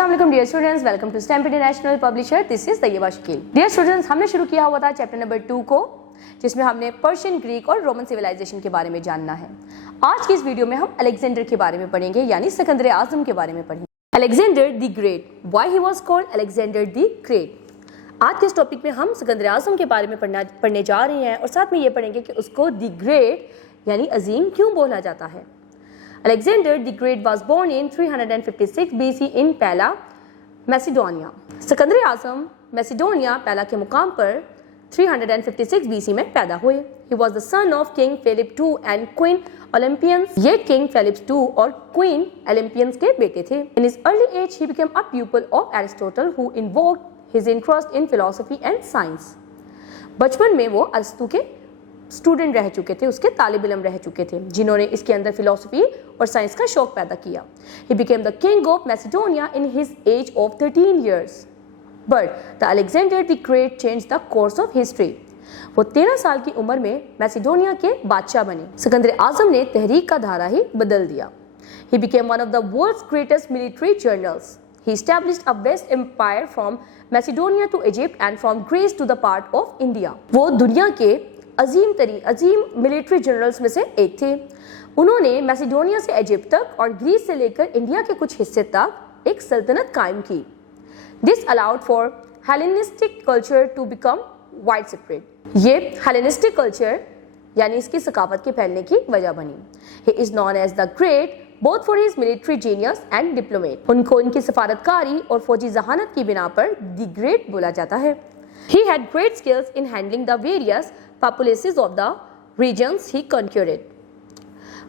अस्सलाम वालेकुम dear students, welcome to Stamp International Publisher. This is Tayyaba Shakeel. Dear students, हमने शुरू किया हुआ था चैप्टर नंबर 2 को, जिसमें हमने पर्शियन, ग्रीक और रोमन सिविलाइजेशन के बारे में जानना है। आज की इस वीडियो में हम अलेक्जेंडर के बारे में पढ़ेंगे, यानी सिकंदर आजम के बारे में पढ़ेंगे। Alexander the great, why he was called Alexander the great. आज के इस टॉपिक में हम सिकंदर आजम के बारे में पढ़ने जा रहे हैं और साथ में ये पढ़ेंगे कि उसको द ग्रेट यानी अजीम क्यों बोला जाता है। Alexander the Great was born in 356 BC in Pella, Macedonia. Sikandar Azam Macedonia पैला के मुकाम पर 356 BC में पैदा हुए। He was the son of King Philip II and Queen Olympians. ये King Philip II और Queen Olympians के बेटे थे। In his early age, he became a pupil of Aristotle, who invoked his interest in philosophy and science. बचपन में वो Aristo के student रह चुके थे, उसके तालिब इल्म रह चुके थे, जिन्होंने इसके अंदर फिलोसफी और साइंस का शौक पैदा किया। He became the king of Macedonia in his age of 13 years. But the Alexander the Great changed the course of history. वो 13 साल की उम्र में मैसिडोनिया के बादशाह बने। सिकंदर आजम ने तहरीक का धारा ही बदल दिया। He became one of the world's greatest military generals. He established a vast empire from Macedonia to Egypt and from Greece to the part of India. वो दुनिया के अजीम मिलिट्री जनरल्स में से एक थे। उन्होंने मैसिडोनिया से इजिप्ट तक और ग्रीस से लेकर इंडिया के कुछ हिस्से तक एक सल्तनत कायम की। This allowed for Hellenistic culture to become wide spread. ये हेलेनिस्टिक कल्चर यानी इसकी सकाफत के फैलने की वजह बनी। He is known as the great both for his military genius and diplomat. उनको इनकी सफारतकारी और फौजी जहानत की बिना पर द ग्रेट बोला जाता है। He had great skills in handling the various populaces of the regions he conquered.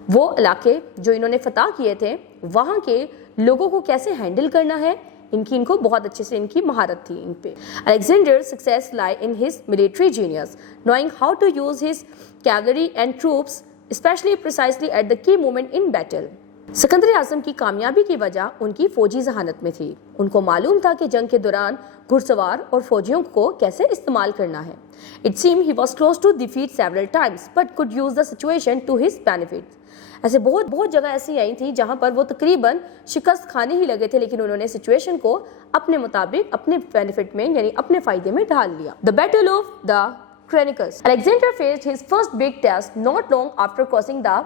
वो इलाके जो इन्होंने फतह किए थे, वहाँ के लोगों को कैसे हैंडल करना है, इनको बहुत अच्छे से इनकी महारत थी इन पे। Alexander's success lie in his military genius, knowing how to use his cavalry and troops, especially precisely at the key moment in battle. Sikandar आज़म की कामयाबी की वजह उनकी फौजी जहानत में थी। उनको मालूम था कि जंग के दौरान घुड़सवार और फौजियों को कैसे इस्तेमाल करना है। It seemed he was close to defeat several times, but could use the situation to his benefit. ऐसे बहुत जगह ऐसी आई थी जहां पर वो तकरीबन शिकस्त खाने ही लगे थे, लेकिन उन्होंने सिचुएशन को अपने मुताबिक अपने बेनिफिट में यानी अपने फायदे में ढाल लिया। The Battle of the Granicus. Alexander faced his first big test not long after crossing the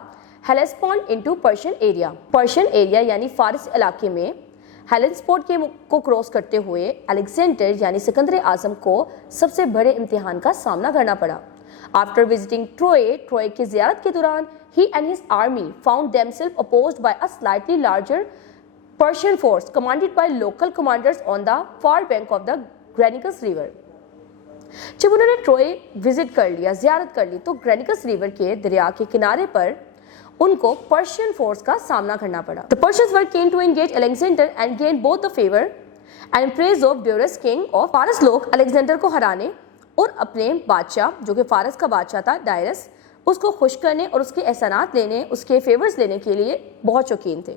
Hellespont into Persian area. Persian area यानी फारस इलाके में हेलेस्पोंट को क्रॉस करते हुए अलेक्जेंडर यानी सिकंदर आजम को सबसे बड़े इम्तिहान का सामना करना पड़ा। आफ्टर विजिटिंग ट्रोय की ज़ियारत के दौरान ही and his army found themselves opposed by a slightly larger Persian force commanded by local commanders on the far bank of the Granicus river. जब उन्होंने ट्रोय विजिट कर लिया, ज़ियारत कर ली, तो ग्रेनिकस रिवर के दरिया के किनारे पर उनको पर्शियन फोर्स का सामना करना पड़ा। The Persians were keen to engage Alexander and gain both the favor and praise of Darius king of फारस लोग अलेक्जेंडर को हराने और अपने बादशाह जो कि फारस का बादशाह था डायरस, उसको खुश करने और उसके एहसानात लेने, उसके फेवर्स लेने के लिए बहुत शौकीन थे।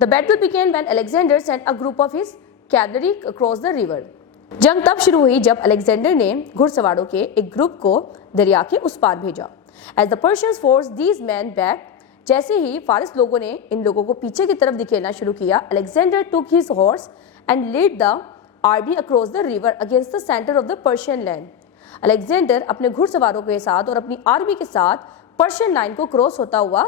The battle began when Alexander sent a group of his cavalry across the river. जंग तब शुरू हुई जब अलेक्जेंडर ने घुड़सवारों के एक ग्रुप को दरिया के उस पार भेजा। As the Persians forced these men back, जैसे ही फारस लोगों ने इन लोगों को पीछे की तरफ धकेलना शुरू किया, Alexander took his horse and led the army across the river against the center of the Persian land. Alexander अपने घुड़सवारों के साथ और अपनी आर्मी के साथ पर्शियन लाइन को क्रॉस होता हुआ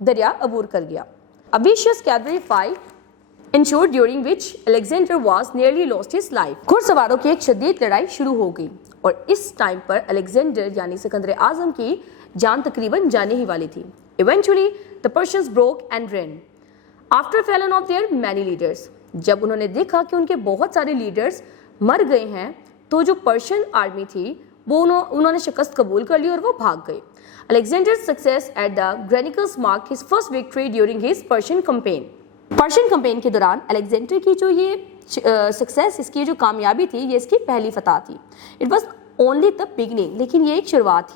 दरिया अबूर कर गया। A vicious cavalry fight ensued during which Alexander was nearly lost his life. घुड़सवारों की एक शदीद लड़ाई शुरू हो गई और इस टाइम पर अलेक्जेंडर यानी सिकंदर आजम की जान तकरीबन जाने ही वाली थी। Eventually, the Persians broke and ran. After fallen of their many leaders, जब उन्होंने देखा कि उनके बहुत सारे लीडर्स मर गए हैं, तो जो पर्शियन आर्मी थी वो उन्होंने शिकस्त कबूल कर ली और वो भाग गए। Alexander's success at the Granicus marked his first victory during his Persian campaign. Persian campaign के दौरान अलेक्जेंडर की जो ये सक्सेस, इसकी जो कामयाबी थी, ये इसकी पहली फतह थी। It was only the beginning, लेकिन ये एक शुरुआत थी।